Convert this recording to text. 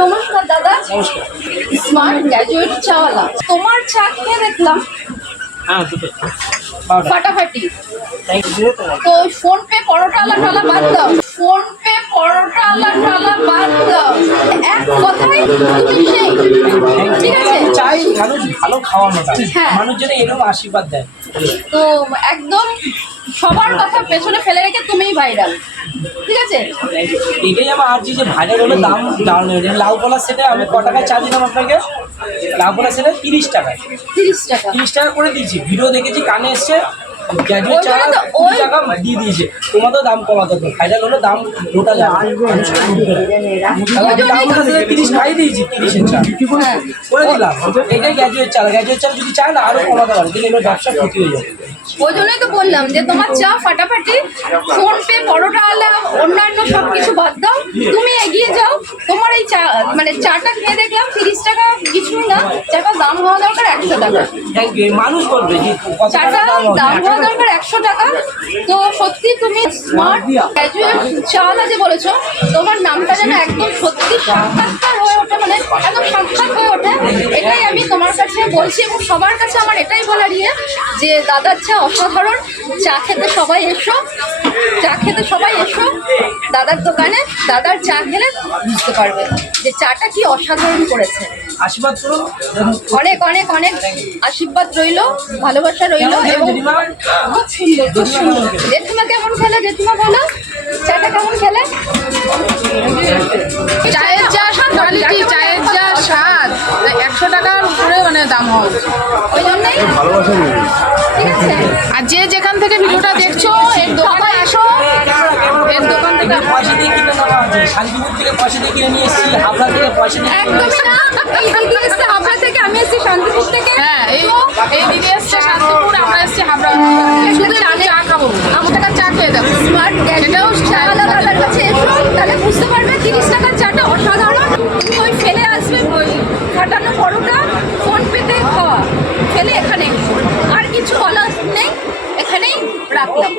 নমস্কার দাদা। নমস্কার। স্মার্ট গ্র্যাজুয়েট চাওয়ালা, তোমার চা খেয়ে দেখলাম হ্যাঁ দুটো ফাটাফাটি। Thank you. তো ফোন পে পরোটা আলা টালা বাদ দাও, ফোন পে পরোটা আলা টালা বাদ দাও, এক কথাই তুমি সেই। ঠিক আছে, চাই মানুষ ভালো খাওয়ানোটা, হ্যাঁ। মানুষ যেন এরকম আশীর্বাদ দেয়। তো একদম সবার কথা পেছনে ফেলে রেখে তুমিই ভাইরাল। ঠিক আছে, এটাই আমার আজ যে ভাইরাল হলে দাম ডাউন হয়ে যায়। লাউ কলার সেটে আমি ক টাকায় চা দিলাম আপনাকে? লাউ কলার সেটে 30 টাকায়, 30 টাকা। 30 টাকা করে দিয়েছি। ভিডিও দেখেছি, কানে এসছে, গ্র্যাজুয়েট চা ওই জন্য তো 20 টাকা দিয়ে দিয়েছে। তোমাদের দাম কমাতে হবে, ভাইরাল হলে দাম গোটা যাবে। দাম 30 খাই দিয়েছি, 30-এর চা হ্যাঁ, করে দিলাম। এটাই গ্র্যাজুয়েট চা। গ্র্যাজুয়েট চা যদি চায় না আরো কমাতে পারে, কিন্তু এগুলো ব্যবসা ক্ষতি হয়ে যাবে। ওই জন্যই তো বললাম যে তোমার চা ফাটাফাটি, ফোন পে পরোটা আলা অন্যান্য সব কিছু বাদ দাও, তুমি এগিয়ে যাও। তোমার এই চা মানে চাটা খেয়ে দেখলাম 30 টাকা কিছুই না, চাটার দাম হওয়া দরকার 100 টাকা। Thank you. মানুষ বলবে যে কত টাকা চাটার দাম দাম হবে। হওয়া দরকার 100 টাকা। তো সত্যি তুমি স্মার্ট গ্র্যাজুয়েট চাওয়ালা যে বলেছো, তোমার নামটা যেন একদম সত্যি সাক্ষাৎকার হয়ে ওঠে, মানে একদম সাক্ষাৎ হয়ে ওঠে, এটাই আমি তোমার কাছে বলছি। এবং সবার কাছে আমার এটাই বলার যে দাদার চা অসাধারণ। চা খেতে সবাই এসো, চা খেতে সবাই এসো দাদার দোকানে। দাদার চা খেলে বুঝতে পারবে যে চাটা কি অসাধারণ করেছে। আশীর্বাদ করুন। অনেক অনেক অনেক আশীর্বাদ রইলো, ভালোবাসা রইলো। এবং খুব সুন্দর, খুব সুন্দর। জেঠিমা কেমন খেলে? জেঠিমা ভালো? চাটা কেমন খেলে? চায়ের যা কোয়ালিটি, চায়ের যা স্বাদ, 100 টাকার উপরে মানে দাম হওয়া উচিত। ওই জন্যই ঠিক আছে। আর যে যেখান থেকে ভিডিওটা দেখছো এর দোকানে আসো, এর দোকান থেকে পয়সা দিয়ে কিনে নেওয়া আছে। শান্তিপুর থেকে পয়সা দিয়ে কিনে নিয়ে এসেছি, হাবড়া থেকে পয়সা দিয়ে একদমই না, এই দিদি এসছে হাবড়া থেকে, আমি এসছি শান্তিপুর থেকে। হ্যাঁ, এই দিদি এসছে শান্তিপুর, আমরা এসছি হাবড়া। শুধু চা খাবো, আমার টাকা চা খেয়ে দেবো। স্মার্ট গ্যাজেটাও চাওয়ালা দাদার কাছে এসো, তাহলে বুঝতে পারবে 30 টাকার চাটা অসাধারণ। তুমি ওই ফেলে আসবে ওই ফাটানো পরোটা, ফোন পেতে খাওয়া, ফেলে এখানে এসো। আর কিছু বলার নেই, এখানেই রাখলাম।